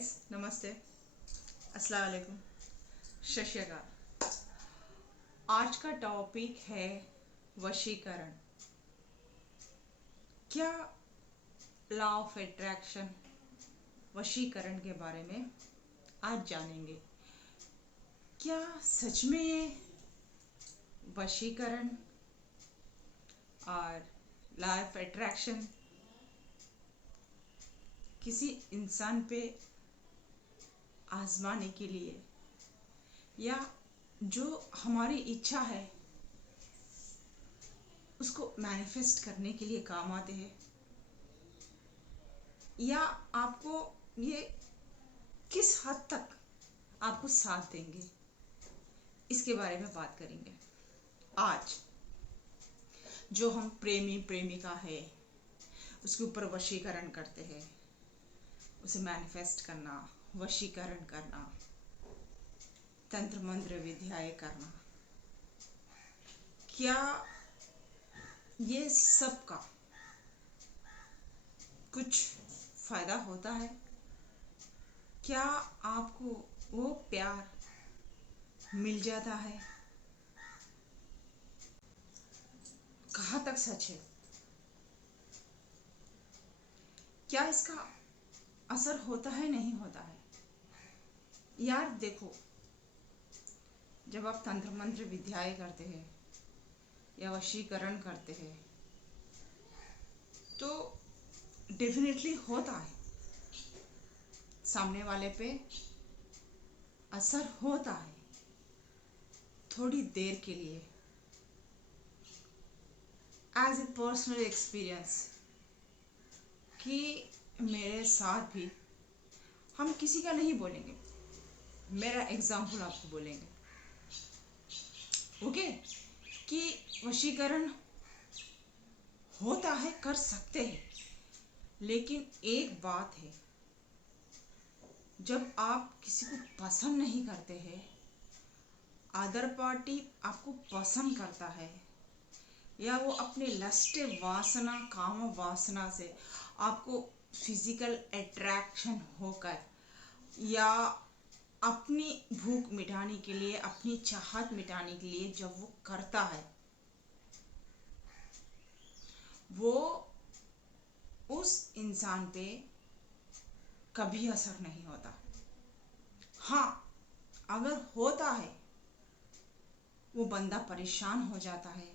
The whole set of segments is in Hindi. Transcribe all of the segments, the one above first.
गाइस, नमस्ते, अस्सलाम वालेकुम, सत श्री अकाल। आज का टॉपिक है वशीकरण। क्या लॉ ऑफ अट्रैक्शन, वशीकरण के बारे में आज जानेंगे। क्या सच में ये वशीकरण और लॉ ऑफ अट्रैक्शन किसी इंसान पे आजमाने के लिए या जो हमारी इच्छा है उसको मैनिफेस्ट करने के लिए काम आते हैं, या आपको ये किस हद तक आपको साथ देंगे, इसके बारे में बात करेंगे। आज जो हम प्रेमी प्रेमिका है उसके ऊपर वशीकरण करते हैं, उसे मैनिफेस्ट करना, वशीकरण करना, तंत्र मंत्र विद्याएं करना, क्या ये सब का कुछ फायदा होता है? क्या आपको वो प्यार मिल जाता है? कहाँ तक सच है? क्या इसका असर होता है, नहीं होता है? यार देखो, जब आप तंत्र मंत्र विद्याएं करते हैं या वशीकरण करते हैं तो डेफिनेटली होता है, सामने वाले पे असर होता है थोड़ी देर के लिए। एज ए पर्सनल एक्सपीरियंस कि मेरे साथ भी, हम किसी का नहीं बोलेंगे, मेरा एग्जाम्पल आपको बोलेंगे, ओके? कि वशीकरण होता है, कर सकते हैं, लेकिन एक बात है, जब आप किसी को पसंद नहीं करते हैं, अदर पार्टी आपको पसंद करता है, या वो अपने लस्ट वासना, काम वासना से आपको फिजिकल अट्रैक्शन होकर या अपनी भूख मिटाने के लिए, अपनी चाहत मिटाने के लिए जब वो करता है, वो उस इंसान पे कभी असर नहीं होता। हाँ, अगर होता है, वो बंदा परेशान हो जाता है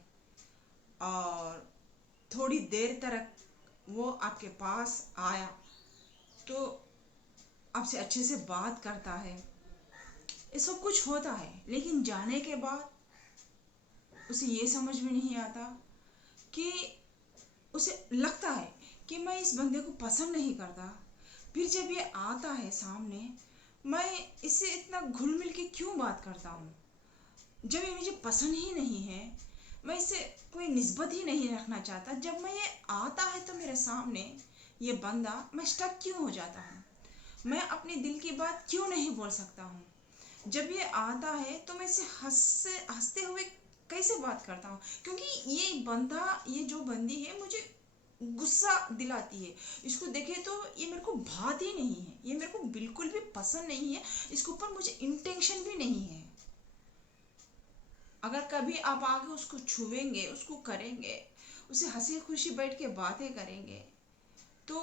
और थोड़ी देर तक वो आपके पास आया तो आपसे अच्छे से बात करता है, ये सब कुछ होता है, लेकिन जाने के बाद उसे ये समझ में नहीं आता कि उसे लगता है कि मैं इस बंदे को पसंद नहीं करता, फिर जब ये आता है सामने, मैं इससे इतना घुल मिल के क्यों बात करता हूँ? जब ये मुझे पसंद ही नहीं है, मैं इससे कोई निस्बत ही नहीं रखना चाहता, जब मैं ये आता है तो मेरे सामने ये बंदा, मैं स्टक क्यों हो जाता हूँ? मैं अपने दिल की बात क्यों नहीं बोल सकता हूँ? जब ये आता है तो मैं इसे हंसते हुए कैसे बात करता हूँ? क्योंकि ये बंदा, ये जो बंदी है, मुझे गुस्सा दिलाती है। इसको देखे तो ये मेरे को भाती नहीं है, ये मेरे को बिल्कुल भी पसंद नहीं है, इसके ऊपर मुझे इंटेंशन भी नहीं है। अगर कभी आप आगे उसको छुएंगे, उसको करेंगे, उसे हंसी खुशी बैठ के बातें करेंगे, तो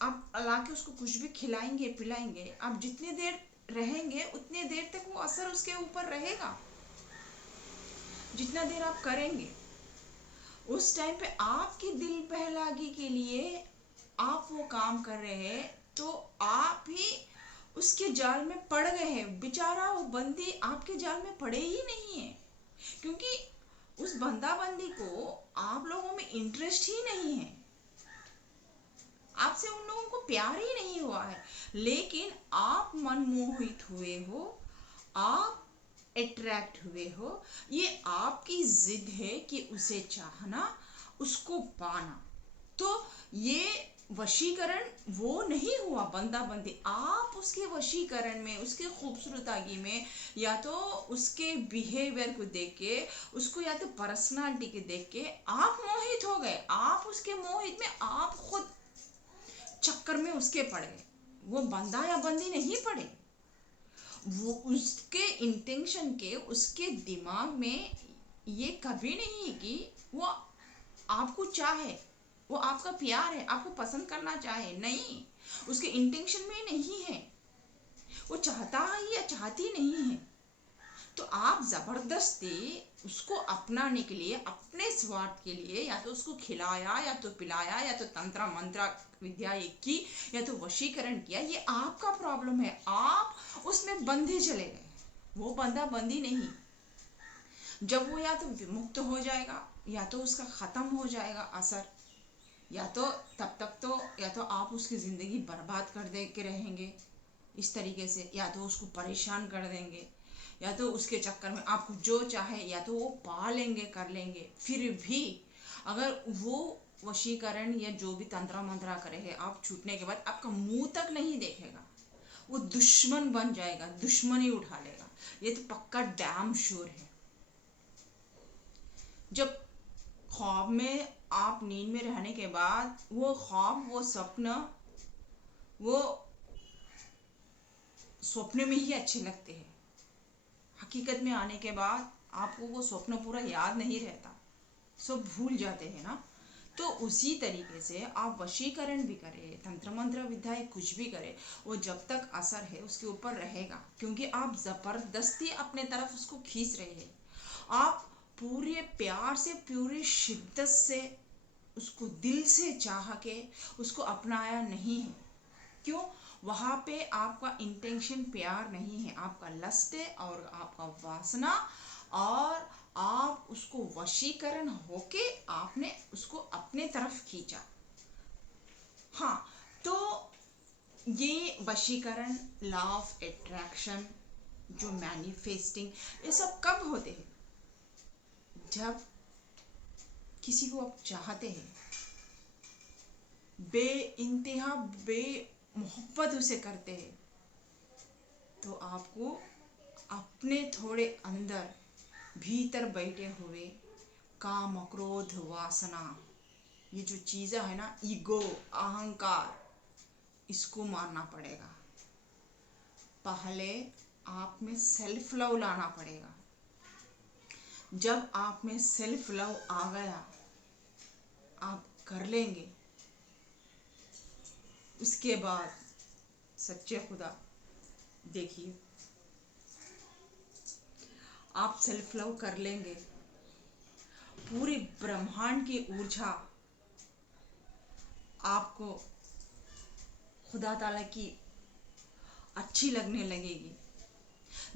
आप लाके उसको कुछ भी खिलाएंगे पिलाएंगे, आप जितनी देर रहेंगे उतनी देर तक वो असर उसके ऊपर रहेगा। जितना देर आप करेंगे, उस टाइम पे आपकी दिल बहलागी के लिए आप वो काम कर रहे हैं, तो आप ही उसके जाल में पड़ गए हैं। बेचारा वो बंदी आपके जाल में पड़े ही नहीं है, क्योंकि उस बंदा बंदी को आप लोगों में इंटरेस्ट ही नहीं है, आपसे उन लोगों को प्यार ही नहीं हुआ है, लेकिन आप मनमोहित हुए हो, आप अट्रैक्ट हुए हो। ये आपकी जिद है कि उसे चाहना, उसको पाना। तो ये वशीकरण वो नहीं हुआ बंदा बंदी, आप उसके वशीकरण में, उसके खूबसूरती में, या तो उसके बिहेवियर को देख के, उसको या तो पर्सनालिटी के देख के आप मोहित हो गए। आप उसके मोहित में, आप खुद चक्कर में उसके पड़ गए। वो बंदा या बंदी नहीं पड़े, वो उसके इंटेंशन के, उसके दिमाग में ये कभी नहीं है कि वो आपको चाहे, वो आपका प्यार है, आपको पसंद करना चाहे, नहीं, उसके इंटेंशन में नहीं है, वो चाहता है या चाहती नहीं है। तो आप जबरदस्ती उसको अपनाने के लिए, अपने स्वार्थ के लिए, या तो उसको खिलाया, या तो पिलाया, या तो तंत्र मंत्र विद्या एक की, या तो वशीकरण किया, ये आपका प्रॉब्लम है। आप उसमें बंधे चले गए, वो बंदा बंदी नहीं। जब वो या तो विमुक्त हो जाएगा, या तो उसका खत्म हो जाएगा असर, या तो तब तक तो या तो आप उसकी ज़िंदगी बर्बाद कर दे के रहेंगे इस तरीके से, या तो उसको परेशान कर देंगे, या तो उसके चक्कर में आपको जो चाहे या तो वो पा लेंगे, कर लेंगे। फिर भी अगर वो वशीकरण या जो भी तंत्र मंत्रा करे है, आप छूटने के बाद आपका मुंह तक नहीं देखेगा, वो दुश्मन बन जाएगा, दुश्मनी उठा लेगा, ये तो पक्का डैम श्योर है। जब ख्वाब में, आप नींद में रहने के बाद वो ख्वाब, वो स्वप्न, वो स्वप्न में ही अच्छे लगते हैं, हकीकत में आने के बाद आपको वो स्वप्न पूरा याद नहीं रहता, सब भूल जाते हैं ना। तो उसी तरीके से आप वशीकरण भी करें, तंत्र मंत्र विद्या कुछ भी करें, वो जब तक असर है उसके ऊपर रहेगा, क्योंकि आप जबरदस्ती अपने तरफ उसको खींच रहे हैं। आप पूरे प्यार से, पूरी शिद्दत से उसको दिल से चाह के उसको अपनाया नहीं है। क्यों? वहाँ पे आपका इंटेंशन प्यार नहीं है, आपका लस्ट है और आपका वासना, और आप उसको वशीकरण होके आपने उसको अपने तरफ खींचा। हाँ, तो ये वशीकरण, लॉ ऑफ अट्रैक्शन, जो मैनिफेस्टिंग, ये सब कब होते हैं? जब किसी को आप चाहते हैं, बे इंतहा बे मोहब्बत उसे करते हैं, तो आपको अपने थोड़े अंदर भीतर बैठे हुए काम, क्रोध, वासना, ये जो चीज़ें है ना, ईगो, अहंकार, इसको मारना पड़ेगा। पहले आप में सेल्फ लव लाना पड़ेगा। जब आप में सेल्फ लव आ गया, आप कर लेंगे, उसके बाद सच्चे खुदा देखिए, आप सेल्फ लव कर लेंगे, पूरी ब्रह्मांड की ऊर्जा आपको खुदा ताला की अच्छी लगने लगेगी।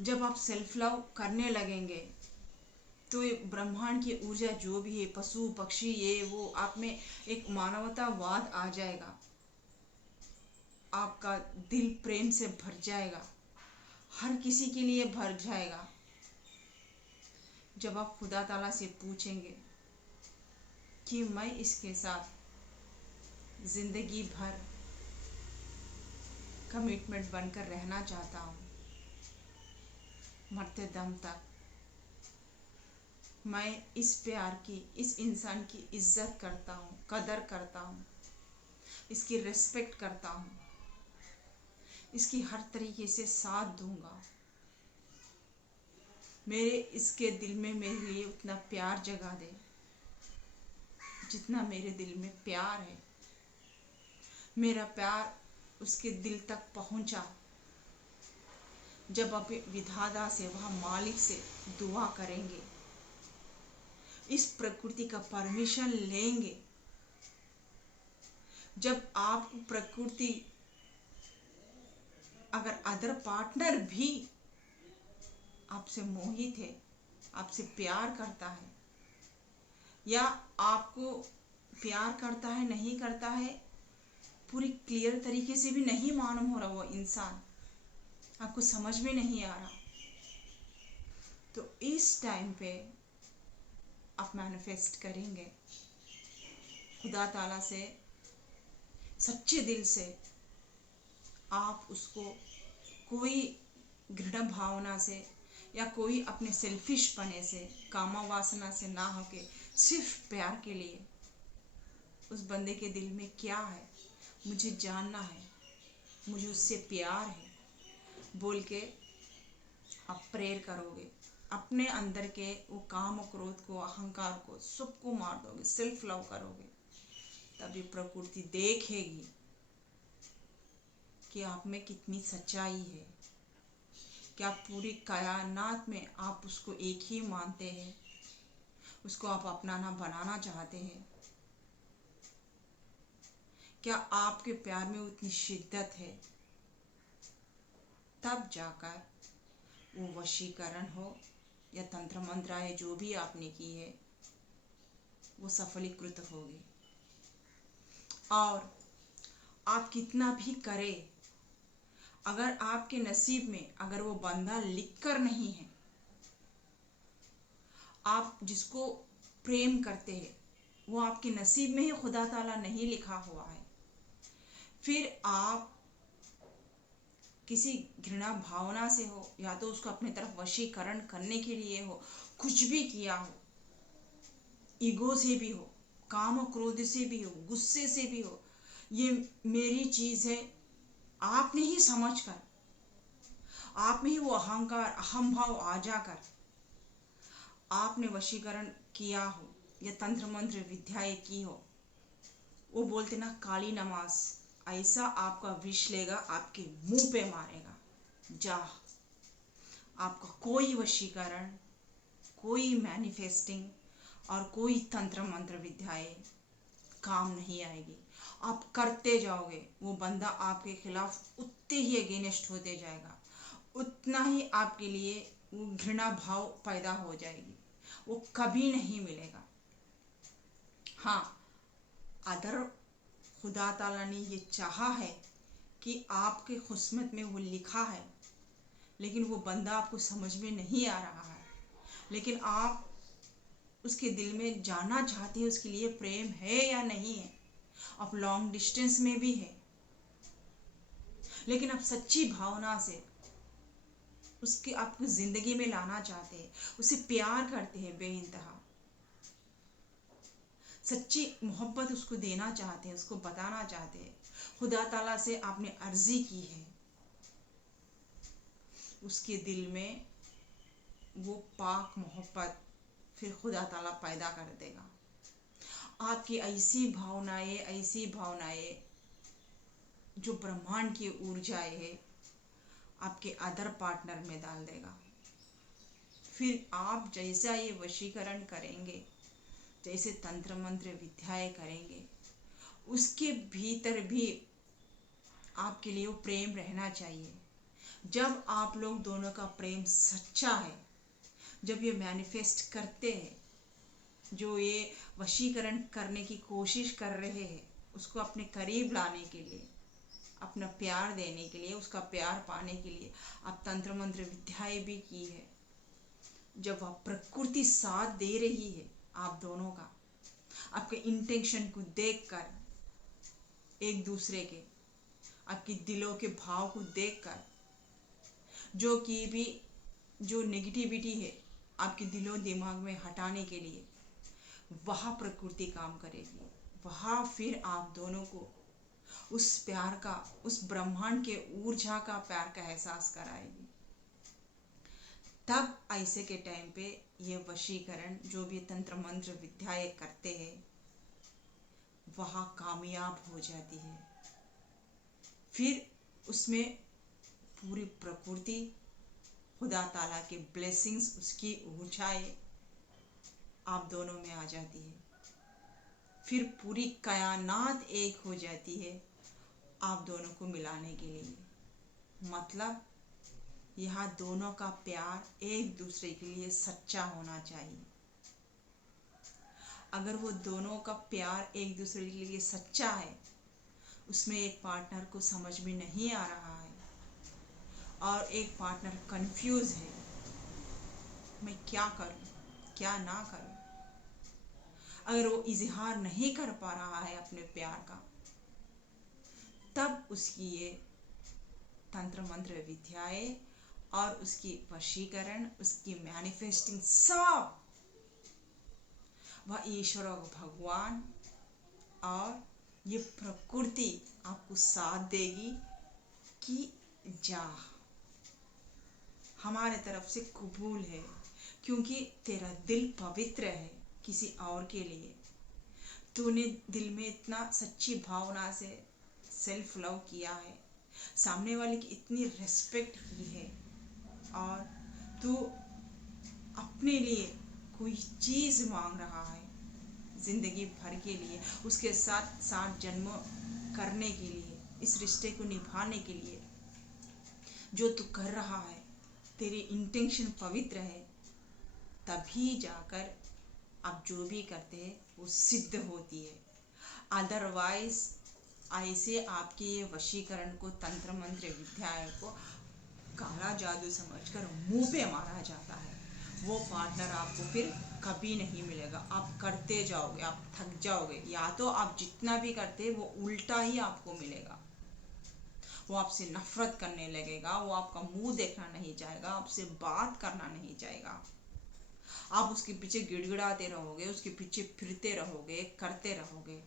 जब आप सेल्फ लव करने लगेंगे, तो ये ब्रह्मांड की ऊर्जा जो भी है, पशु पक्षी ये वो, आप में एक मानवतावाद आ जाएगा, आपका दिल प्रेम से भर जाएगा, हर किसी के लिए भर जाएगा। जब आप खुदा ताला से पूछेंगे कि मैं इसके साथ जिंदगी भर कमिटमेंट बनकर रहना चाहता हूँ, मरते दम तक मैं इस प्यार की, इस इंसान की इज्जत करता हूँ, कदर करता हूँ, इसकी रिस्पेक्ट करता हूँ, इसकी हर तरीके से साथ दूंगा, मेरे इसके दिल में मेरे लिए उतना प्यार जगा दे जितना मेरे दिल में प्यार है, मेरा प्यार उसके दिल तक पहुंचा। जब आप विधाता से, वह मालिक से दुआ करेंगे, इस प्रकृति का परमिशन लेंगे, जब आप प्रकृति, अगर अदर पार्टनर भी आपसे मोहित है, आपसे प्यार करता है, या आपको प्यार करता है नहीं करता है, पूरी क्लियर तरीके से भी नहीं मालूम हो रहा, वो इंसान आपको समझ में नहीं आ रहा, तो इस टाइम पे आप मैनिफेस्ट करेंगे खुदा ताला से, सच्चे दिल से। आप उसको कोई घृणा भावना से या कोई अपने सेल्फिश पने से, कामा वासना से ना होके, सिर्फ प्यार के लिए, उस बंदे के दिल में क्या है मुझे जानना है, मुझे उससे प्यार है बोल के आप प्रेयर करोगे, अपने अंदर के वो काम क्रोध को, अहंकार को, सबको मार दोगे, सेल्फ लव करोगे, तभी प्रकृति देखेगी कि आप में कितनी सच्चाई है, कि आप पूरी कायनात में आप उसको एक ही मानते हैं, उसको आप अपनाना बनाना चाहते हैं। क्या आपके प्यार में उतनी शिद्दत है? तब जाकर वो वशीकरण हो या तंत्र मंत्र है, जो भी आपने की है वो सफलीकृत होगी। और आप कितना भी करें, अगर आपके नसीब में अगर वो बंदा लिख कर नहीं है, आप जिसको प्रेम करते हैं वो आपके नसीब में ही खुदा ताला नहीं लिखा हुआ है, फिर आप किसी घृणा भावना से हो, या तो उसको अपनी तरफ वशीकरण करने के लिए हो, कुछ भी किया हो, ईगो से भी हो, काम और क्रोध से भी हो, गुस्से से भी हो, ये मेरी चीज है आप नहीं समझकर, आप में ही वो अहंकार अहम भाव आ जाकर आपने वशीकरण किया हो या तंत्र मंत्र विद्याएं की हो, वो बोलते ना काली नमाज, ऐसा आपका विष लेगा, आपके मुंह पे मारेगा। जा, आपका कोई वशीकरण, कोई मैनिफेस्टिंग और कोई तंत्र मंत्र विद्याएं काम नहीं आएगी। आप करते जाओगे, वो बंदा आपके खिलाफ उतने ही अगेंस्ट होते जाएगा, उतना ही आपके लिए वो घृणा भाव पैदा हो जाएगी, वो कभी नहीं मिलेगा। हाँ, अदर खुदा ताला ने ये चाहा है कि आपके किस्मत में वो लिखा है, लेकिन वो बंदा आपको समझ में नहीं आ रहा है, लेकिन आप उसके दिल में जानना चाहते हैं उसके लिए प्रेम है या नहीं है। आप लॉन्ग डिस्टेंस में भी है, लेकिन आप सच्ची भावना से उसके आपको जिंदगी में लाना चाहते हैं, उसे प्यार करते हैं, बेइंतहा सच्ची मोहब्बत उसको देना चाहते हैं, उसको बताना चाहते हैं। खुदा ताला से आपने अर्जी की है, उसके दिल में वो पाक मोहब्बत फिर खुदा ताला पैदा कर देगा। आपकी ऐसी भावनाएं जो ब्रह्मांड की ऊर्जाएं है, आपके अदर पार्टनर में डाल देगा। फिर आप जैसा ये वशीकरण करेंगे, जैसे तंत्र मंत्र विद्याएं करेंगे, उसके भीतर भी आपके लिए वो प्रेम रहना चाहिए। जब आप लोग दोनों का प्रेम सच्चा है, जब ये मैनिफेस्ट करते हैं, जो ये वशीकरण करने की कोशिश कर रहे हैं, उसको अपने करीब लाने के लिए, अपना प्यार देने के लिए, उसका प्यार पाने के लिए आप तंत्र मंत्र विद्याएं भी की है। जब आप प्रकृति साथ दे रही है आप दोनों का, आपके इंटेंशन को देखकर, एक दूसरे के आपके दिलों के भाव को देखकर, जो नेगेटिविटी है आपके दिलों दिमाग में हटाने के लिए, वहाँ प्रकृति काम करेगी। वहाँ फिर आप दोनों को उस प्यार का, उस ब्रह्मांड के ऊर्जा का प्यार का एहसास कराएगी। तब ऐसे के टाइम पे ये वशीकरण, जो भी तंत्र मंत्र विद्याएं करते हैं, वहाँ कामयाब हो जाती है। फिर उसमें पूरी प्रकृति, खुदा ताला के ब्लेसिंग्स, उसकी ऊंचाई आप दोनों में आ जाती है। फिर पूरी कायनात एक हो जाती है आप दोनों को मिलाने के लिए। मतलब यहाँ दोनों का प्यार एक दूसरे के लिए सच्चा होना चाहिए। अगर वो दोनों का प्यार एक दूसरे के लिए सच्चा है, उसमें एक पार्टनर को समझ में नहीं आ रहा है और एक पार्टनर कंफ्यूज है, मैं क्या करूं क्या ना करूं, अगर वो इजहार नहीं कर पा रहा है अपने प्यार का, तब उसकी ये तंत्र मंत्र विद्याएं और उसकी वशीकरण, उसकी मैनिफेस्टिंग, सब वह ईश्वर और भगवान और ये प्रकृति आपको साथ देगी कि जा, हमारे तरफ से कबूल है, क्योंकि तेरा दिल पवित्र है किसी और के लिए। तूने दिल में इतना सच्ची भावना से सेल्फ लव किया है, सामने वाले की इतनी रिस्पेक्ट की है, और तू अपने लिए कोई चीज़ मांग रहा है जिंदगी भर के लिए, उसके साथ 7 जन्म करने के लिए, इस रिश्ते को निभाने के लिए जो तू कर रहा है, तेरी इंटेंशन पवित्र है, तभी जाकर आप जो भी करते हैं वो सिद्ध होती है। अदरवाइज ऐसे आपके ये वशीकरण को, तंत्र मंत्र विद्याएं को काला जादू समझकर मुंह पे मारा जाता है। वो पार्टनर आपको फिर कभी नहीं मिलेगा। आप करते जाओगे, आप थक जाओगे, या तो आप जितना भी करते वो उल्टा ही आपको मिलेगा। वो आपसे नफरत करने लगेगा, वो आपका मुंह देखना नहीं चाहेगा, आपसे बात करना नहीं चाहेगा। आप उसके पीछे गिड़गिड़ाते रहोगे, उसके पीछे फिरते रहोगे, करते रहोगे।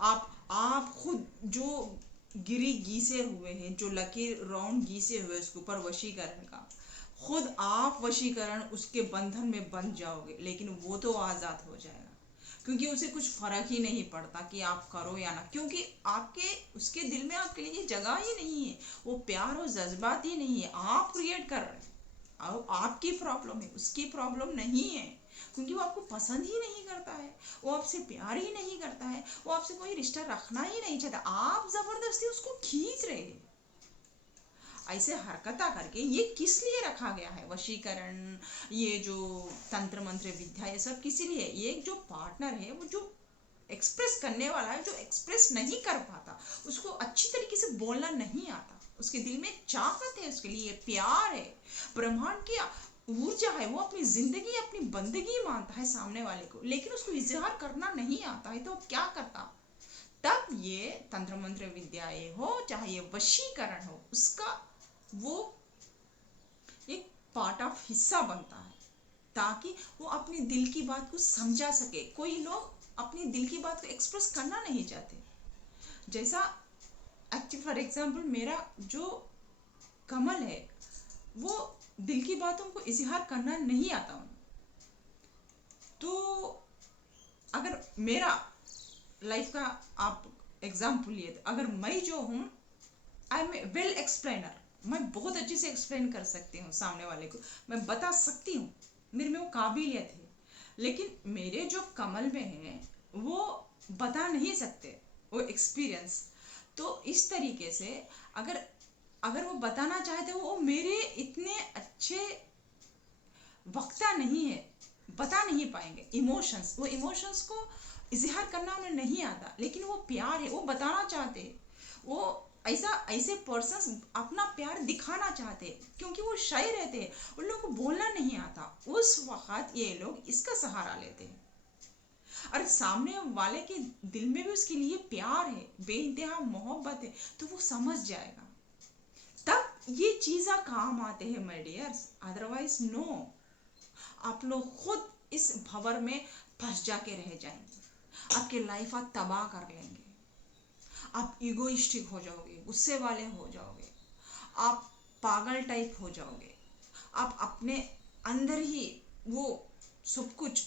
आप खुद जो गिरी गीसे हुए हैं, जो लकीर राउंड गीसे हुए उसके ऊपर वशीकरण का, खुद आप वशीकरण उसके बंधन में बंध जाओगे, लेकिन वो तो आज़ाद हो जाएगा, क्योंकि उसे कुछ फर्क ही नहीं पड़ता कि आप करो या ना, क्योंकि आपके उसके दिल में आपके लिए जगह ही नहीं है। वो प्यार और जज्बात ही नहीं है, आप क्रिएट कर रहे हैं। और आपकी प्रॉब्लम है, उसकी प्रॉब्लम नहीं है, क्योंकि वो आपको पसंद ही नहीं करता है, वो आपसे प्यार ही नहीं करता है, वो आपसे कोई रिश्ता रखना ही नहीं चाहता। आप जबरदस्ती उसको खींच रहे हैं ऐसे हरकता करके। ये किस लिए रखा गया है वशीकरण, ये जो तंत्र मंत्र विद्या, ये सब किस लिए? ये जो पार्टनर है, वो जो एक्सप्रेस करने वाला है, जो एक्सप्रेस नहीं कर पाता, उसको अच्छी तरीके से बोलना नहीं आता, उसके दिल में चाहत है, उसके लिए प्यार है, ब्रह्मांड की ऊर्जा है, वो अपनी जिंदगी, अपनी बंदगी मानता है सामने वाले को, लेकिन उसको इजहार करना नहीं आता है, तो क्या करता? तब ये तंत्र मंत्र विद्याएं हो, चाहे ये वशीकरण हो, उसका वो एक पार्ट ऑफ हिस्सा बनता है, ताकि वो अपने दिल की बात को समझा सके। कोई लोग अपने दिल की बात को एक्सप्रेस करना नहीं चाहते, जैसा एक्चुअली फॉर एग्जांपल मेरा जो कमल है, वो दिल की बातों को इजहार करना नहीं आता उन्हें। तो अगर मेरा लाइफ का आप एग्जाम्पल लिए, तो अगर मैं जो हूँ, आई एम वेल एक्सप्लेनर, मैं बहुत अच्छे से एक्सप्लेन कर सकती हूँ सामने वाले को, मैं बता सकती हूँ, मेरे में वो काबिलियत है, लेकिन मेरे जो कमल में है वो बता नहीं सकते वो एक्सपीरियंस। तो इस तरीके से अगर अगर वो बताना चाहते हो, वो मेरे इतने अच्छे वक्ता नहीं है, बता नहीं पाएंगे इमोशंस, वो इमोशंस को इजहार करना उन्हें नहीं आता, लेकिन वो प्यार है, वो बताना चाहते हैं, वो ऐसे पर्सन्स अपना प्यार दिखाना चाहते हैं, क्योंकि वो शाय रहते हैं, उन लोगों को बोलना नहीं आता, उस वक्त ये लोग इसका सहारा लेते हैं। और सामने वाले के दिल में भी उसके लिए प्यार है, बेइंतहा मोहब्बत है, तो वो समझ जाएगा, तब ये चीज़ा काम आते हैं माय डियर्स। अदरवाइज नो, आप लोग खुद इस भंवर में फंस जाके रह जाएंगे, आपकी लाइफ आप तबाह कर लेंगे, आप इगोइस्टिक हो जाओगे, गुस्से वाले हो जाओगे, आप पागल टाइप हो जाओगे, आप अपने अंदर ही वो सब कुछ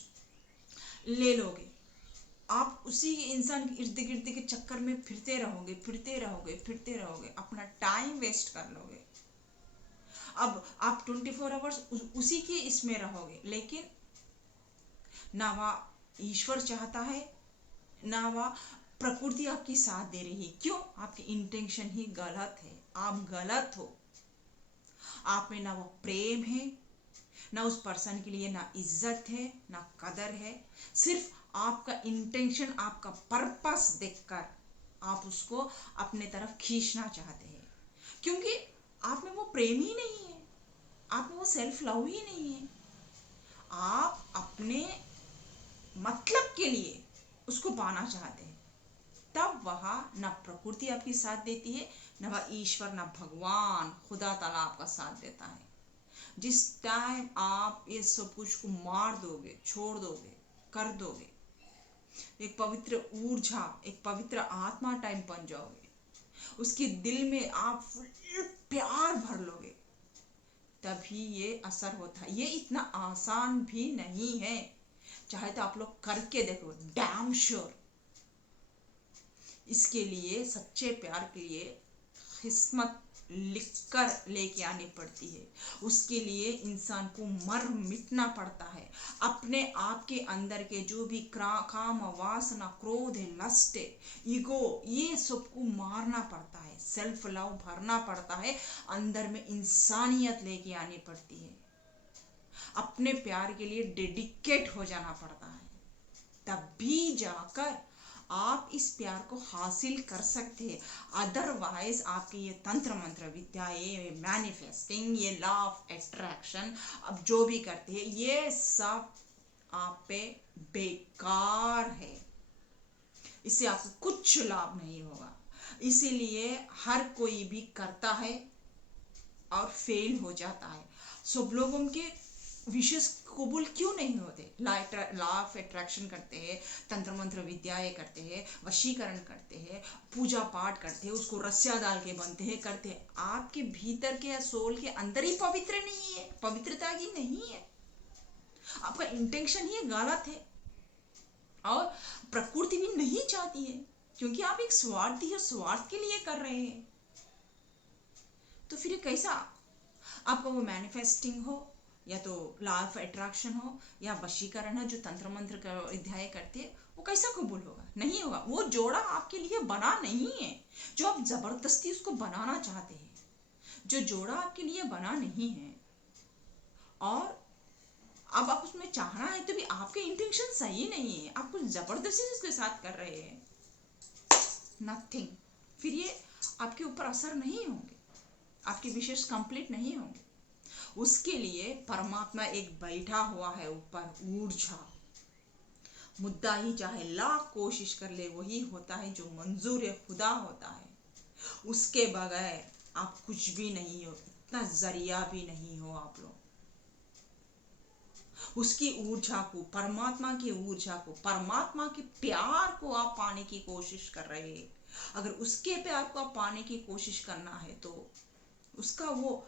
ले लोगे, आप उसी इंसान के इर्द गिर्द के चक्कर में फिरते रहोगे, फिरते रहोगे, फिरते रहोगे, अपना टाइम वेस्ट कर लोगे। अब आप 24 आवर्स उसी के इसमें रहोगे, लेकिन ना वह ईश्वर चाहता है, ना वह प्रकृति आपकी साथ दे रही है। क्यों? आपकी इंटेंशन ही गलत है, आप गलत हो, आप में ना वो प्रेम है, ना उस पर्सन के लिए ना इज्जत है, ना कदर है, सिर्फ आपका इंटेंशन, आपका पर्पस देखकर आप उसको अपने तरफ खींचना चाहते हैं, क्योंकि आप में वो प्रेम ही नहीं है, आप में वो सेल्फ लव ही नहीं है, आप अपने मतलब के लिए उसको पाना चाहते हैं। तब वहाँ ना प्रकृति आपकी साथ देती है, ना वह ईश्वर, ना भगवान खुदा ताला आपका साथ देता है। जिस टाइम आप ये सब कुछ को मार दोगे, छोड़ दोगे, कर दोगे, एक पवित्र ऊर्जा, एक पवित्र आत्मा टाइप बन जाओगे, उसके दिल में आप प्यार भर लोगे, तभी ये असर होता है। ये इतना आसान भी नहीं है, चाहे तो आप लोग करके देखो, डैम श्योर। इसके लिए, सच्चे प्यार के लिए किस्मत लिखकर लेके आनी पड़ती है। उसके लिए इंसान को मर मिटना पड़ता है। अपने आप के अंदर के जो भी काम, वासना, क्रोध है, लस्ट है, ईगो, ये सबको मारना पड़ता है। सेल्फ लव भरना पड़ता है, अंदर में इंसानियत लेके आनी पड़ती है। अपने प्यार के लिए डेडिकेट हो जाना पड़ता है, तभी जाकर आप इस प्यार को हासिल कर सकते हैं। अदरवाइज आपकी ये तंत्र मंत्र विद्या, ये मैनिफेस्टिंग, ये लॉ ऑफ अट्रैक्शन, अब जो भी करते हैं, ये सब आप पे बेकार है। इससे आपको कुछ लाभ नहीं होगा। इसीलिए हर कोई भी करता है और फेल हो जाता है। सब लोग उनके विशेष कबूल क्यों नहीं होते? लॉ ऑफ अट्रैक्शन करते हैं, तंत्र मंत्र विद्याएं करते हैं, वशीकरण करते हैं, पूजा पाठ करते हैं, उसको रस्सिया डाल के बनते हैं, करते हैं। आपके भीतर के या सोल के अंदर ही पवित्र नहीं है, पवित्रता ही नहीं है। आपका इंटेंशन ही गलत है, और प्रकृति भी नहीं चाहती है, क्योंकि आप एक स्वार्थी हो, स्वार्थ के लिए कर रहे हैं। तो फिर कैसा आपका वो मैनिफेस्टिंग हो, या तो लॉ ऑफ अट्रैक्शन हो, या वशीकरण हो, जो तंत्र मंत्र का अध्याय करते हैं, वो कैसा कबूल होगा? नहीं होगा। वो जोड़ा आपके लिए बना नहीं है, जो आप जबरदस्ती उसको बनाना चाहते हैं। जो जोड़ा आपके लिए बना नहीं है, और अब आप उसमें चाहना है तो भी आपके इंटेंशन सही नहीं है, आप कुछ जबरदस्ती उसके साथ कर रहे हैं, नथिंग। फिर ये आपके ऊपर असर नहीं होंगे, आपके विशेष कंप्लीट नहीं होंगे। उसके लिए परमात्मा एक बैठा हुआ है ऊपर, ऊर्जा। मुद्दा ही चाहे लाख कोशिश कर ले, वही होता है जो मंजूर खुदा होता है। उसके बगैर आप कुछ भी नहीं हो, इतना जरिया भी नहीं हो आप लोग। उसकी ऊर्जा को, परमात्मा की ऊर्जा को, परमात्मा के प्यार को आप पाने की कोशिश कर रहे हैं। अगर उसके प्यार को आप पाने की कोशिश करना है, तो उसका वो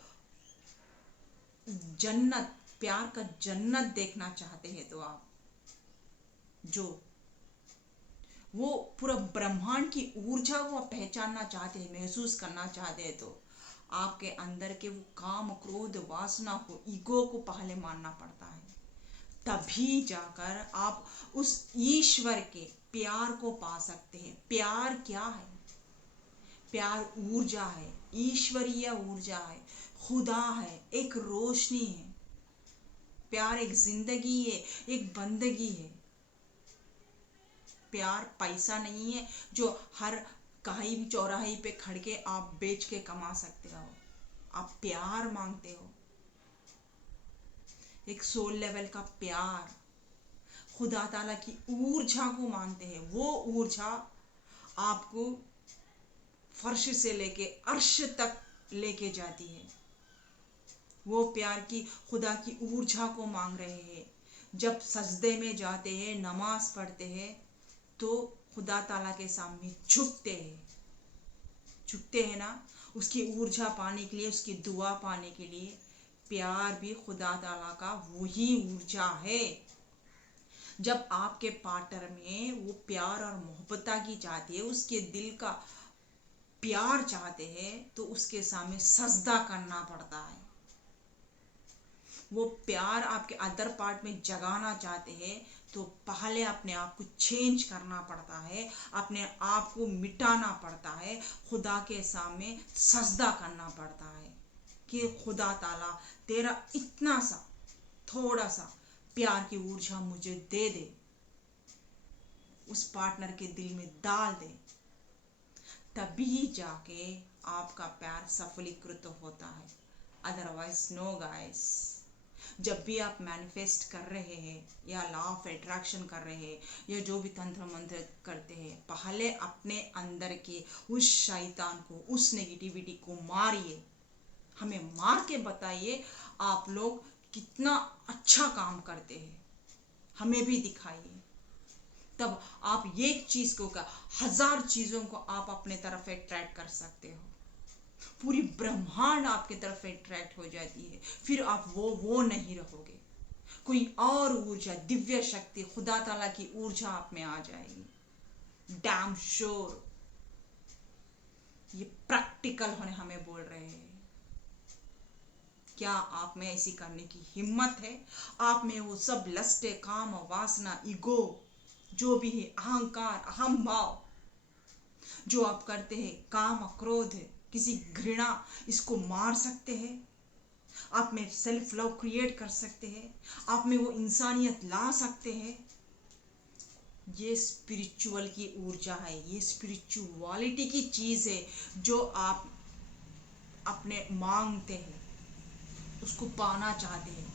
जन्नत, प्यार का जन्नत देखना चाहते हैं, तो आप जो वो पूरा ब्रह्मांड की ऊर्जा को आप पहचानना चाहते हैं, महसूस करना चाहते हैं, तो आपके अंदर के वो काम, क्रोध, वासना को, ईगो को पहले मानना पड़ता है। तभी जाकर आप उस ईश्वर के प्यार को पा सकते हैं। प्यार क्या है? प्यार ऊर्जा है, ईश्वरीय ऊर्जा है, खुदा है, एक रोशनी है। प्यार एक जिंदगी है, एक बंदगी है। प्यार पैसा नहीं है जो हर कहीं भी चौराहे पे खड़ के आप बेच के कमा सकते हो। आप प्यार मांगते हो, एक सोल लेवल का प्यार, खुदा ताला की ऊर्जा को मांगते हैं। वो ऊर्जा आपको फर्श से लेके अर्श तक लेके जाती है। वो प्यार की, खुदा की ऊर्जा को मांग रहे हैं। जब सजदे में जाते हैं, नमाज पढ़ते हैं, तो खुदा ताला के सामने झुकते हैं, झुकते हैं ना, उसकी ऊर्जा पाने के लिए, उसकी दुआ पाने के लिए। प्यार भी खुदा ताला का वही ऊर्जा है। जब आपके पार्टनर में वो प्यार और मोहब्बत की चाहती है, उसके दिल का प्यार चाहते हैं, तो उसके सामने सजदा करना पड़ता है। वो प्यार आपके अदर पार्ट में जगाना चाहते हैं, तो पहले अपने आप को चेंज करना पड़ता है, अपने आप को मिटाना पड़ता है, खुदा के सामने सजदा करना पड़ता है कि खुदा ताला तेरा इतना सा, थोड़ा सा प्यार की ऊर्जा मुझे दे दे, उस पार्टनर के दिल में डाल दे। तभी जाके आपका प्यार सफलीकृत होता है। Otherwise no guys. जब भी आप मैनिफेस्ट कर रहे हैं, या लॉ ऑफ अट्रैक्शन कर रहे हैं, या जो भी तंत्र मंत्र करते हैं, पहले अपने अंदर के उस शैतान को, उस नेगेटिविटी को मारिए। हमें मार के बताइए आप लोग कितना अच्छा काम करते हैं, हमें भी दिखाइए। तब आप एक चीज को का 1000 चीजों को आप अपने तरफ अट्रैक्ट कर सकते हो। पूरी ब्रह्मांड आपके तरफ अट्रैक्ट हो जाती है। फिर आप वो नहीं रहोगे, कोई और ऊर्जा, दिव्य शक्ति, खुदा ताला की ऊर्जा आप में आ जाएगी। Damn sure. ये प्रैक्टिकल होने हमें बोल रहे हैं। क्या आप में ऐसी करने की हिम्मत है? आप में वो सब लस्टे, काम, वासना, ईगो जो भी है, अहंकार, अहम भाव जो आप करते हैं, काम, क्रोध, किसी घृणा, इसको मार सकते हैं। आप में सेल्फ लव क्रिएट कर सकते हैं। आप में वो इंसानियत ला सकते हैं। ये स्पिरिचुअल की ऊर्जा है, ये स्पिरिचुअलिटी की चीज है जो आप अपने मांगते हैं, उसको पाना चाहते हैं।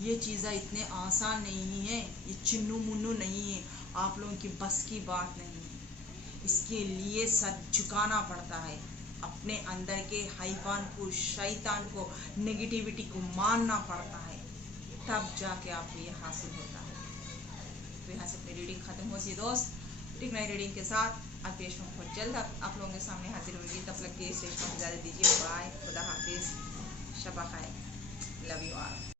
ये चीज़ें इतने आसान नहीं है, ये चिन्नू मुन्नू नहीं है, आप लोगों की बस की बात नहीं है। इसके लिए सर झुकाना पड़ता है, अपने अंदर के हाइफान को, शैतान को, नेगेटिविटी को मानना पड़ता है, तब जाके आपको ये हासिल होता है। तो यहाँ से अपनी रीडिंग खत्म होती है दोस्त। एक नई रीडिंग के साथ आप पेश में बहुत जल्द आप लोगों के सामने हाजिर होंगी। तब तक के स्टेज को इजाज़त दीजिए। बाय, खुदा हाफिज़, शबा खैर, लव यू ऑल।